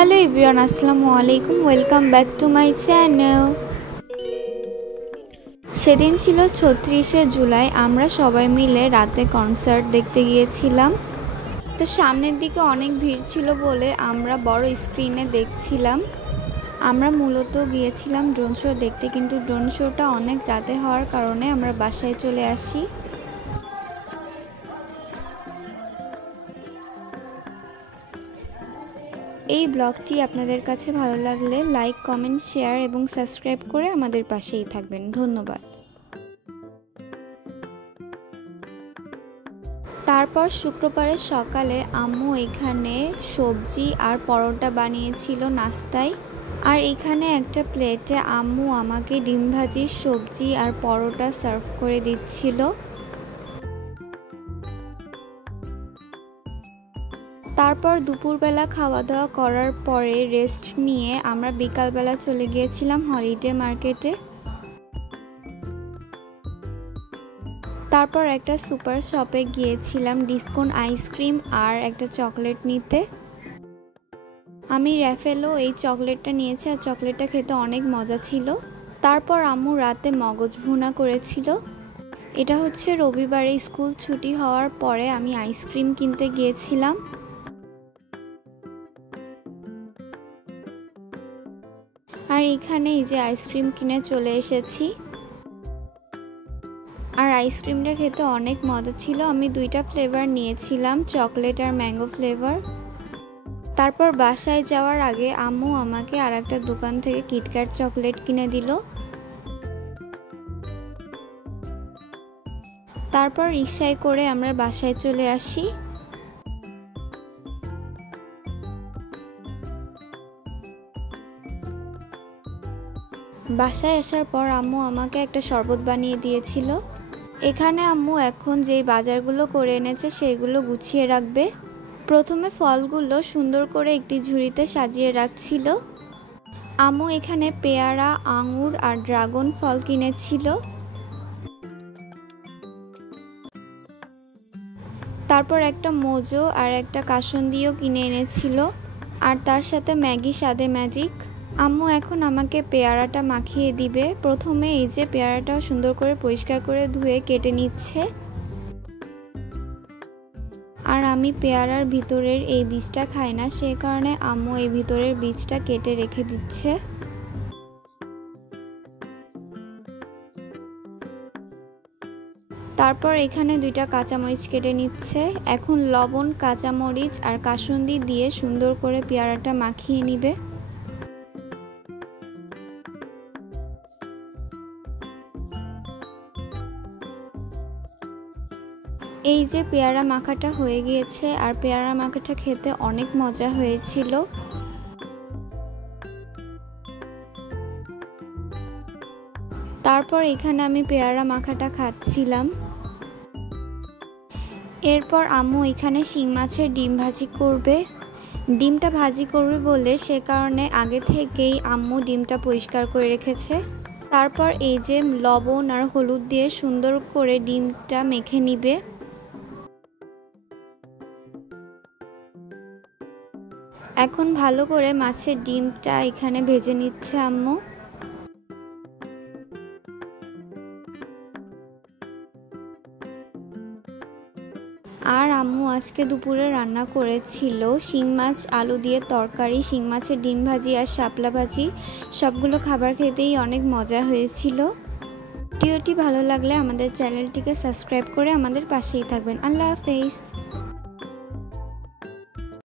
Hello everyone, আসসালামু আলাইকুম। Welcome back to my channel. সেদিন ছিল ৩৬শে জুলাই। আমরা সবাই মিলে রাতে কনসার্ট দেখতে গিয়েছিলাম। তো সামনের দিকে অনেক ভিড় ছিল বলে আমরা বড় স্ক্রিনে দেখছিলাম। আমরা মূলত গিয়েছিলাম ড্রোন শো দেখতে, কিন্তু ড্রোন শোটা অনেক রাতে হওয়ার কারণে আমরা বাসায় চলে আসি। এই ব্লগটি আপনাদের কাছে ভালো লাগলে লাইক, কমেন্ট, শেয়ার এবং সাবস্ক্রাইব করে আমাদের পাশেই থাকবেন। ধন্যবাদ। তারপর শুক্রবারের সকালে আম্মু এখানে সবজি আর পরোটা বানিয়েছিল নাস্তায়। আর এখানে একটা প্লেটে আম্মু আমাকে ডিম ভাজি, সবজি আর পরোটা সার্ভ করে দিচ্ছিল। তারপর দুপুরবেলা খাওয়া দাওয়া করার পরে রেস্ট নিয়ে আমরা বিকালবেলা চলে গিয়েছিলাম হলিডে মার্কেটে। তারপর একটা সুপার শপে গিয়েছিলাম ডিসকন আইসক্রিম আর একটা চকলেট নিতে। আমি র্যাফেলো এই চকলেটটা নিয়েছি আর চকলেটটা খেতে অনেক মজা ছিল। তারপর আম্মু রাতে মগজ ভুনা করেছিল। এটা হচ্ছে রবিবারে স্কুল ছুটি হওয়ার পরে আমি আইসক্রিম কিনতে গিয়েছিলাম। আর এখানে এই যে আইসক্রিম কিনে চলে এসেছি। আর আইসক্রিমটা খেতে অনেক মজা ছিল। আমি দুইটা ফ্লেভার নিয়েছিলাম, চকলেট আর ম্যাঙ্গো ফ্লেভার। তারপর বাসায় যাওয়ার আগে আম্মু আমাকে আর একটা দোকান থেকে কিটক্যাট চকলেট কিনে দিল। তারপর রিকশায় করে আমরা বাসায় চলে আসি। বাসায় আসার পর আম্মু আমাকে একটা শরবত বানিয়ে দিয়েছিল। এখানে আম্মু এখন যেই বাজারগুলো করে এনেছে সেগুলো গুছিয়ে রাখবে। প্রথমে ফলগুলো সুন্দর করে একটি ঝুড়িতে সাজিয়ে রাখছিল। আম্মু এখানে পেয়ারা, আঙুর আর ড্রাগন ফল কিনেছিল। তারপর একটা মোজো আর একটা কাসুন্দিও কিনে এনেছিল, আর তার সাথে ম্যাগি স্বাদে ম্যাজিক। আম্মু এখন আমাকে পেয়ারাটা মাখিয়ে দিবে। প্রথমে এই যে পেয়ারাটা সুন্দর করে পরিষ্কার করে ধুয়ে কেটে নিচ্ছে। আর আমি পেয়ারার ভিতরের এই বীজটা খাই না, সেই কারণে আম্মু এই ভিতরের বীজটা কেটে রেখে দিচ্ছে। তারপর এখানে দুইটা কাঁচামরিচ কেটে নিচ্ছে। এখন লবণ, কাঁচামরিচ আর কাসুন্দি দিয়ে সুন্দর করে পেয়ারাটা মাখিয়ে নিবে। এই যে পেয়ারা মাখাটা হয়ে গিয়েছে, আর পেয়ারা মাখাটা খেতে অনেক মজা হয়েছিল। তারপর এখানে আমি পেয়ারা মাখাটা খাচ্ছিলাম। এরপর আম্মু এখানে শিং মাছের ডিম ভাজি করবে। ডিমটা ভাজি করবে বলে সে কারণে আগে থেকেই আম্মু ডিমটা পরিষ্কার করে রেখেছে। তারপর এই যে লবণ আর হলুদ দিয়ে সুন্দর করে ডিমটা মেখে নিবে। এখন ভালো করে মাছের ডিমটা এখানে ভেজে নিচ্ছে আম্মু। আর আম্মু আজকে দুপুরে রান্না করেছিল শিং মাছ আলু দিয়ে তরকারি, শিং মাছের ডিম ভাজি আর শাপলা ভাজি। সবগুলো খাবার খেতেই অনেক মজা হয়েছিল। ভিডিওটি ভালো লাগলে আমাদের চ্যানেলটিকে সাবস্ক্রাইব করে আমাদের পাশেই থাকবেন। আল্লাহ হাফেজ।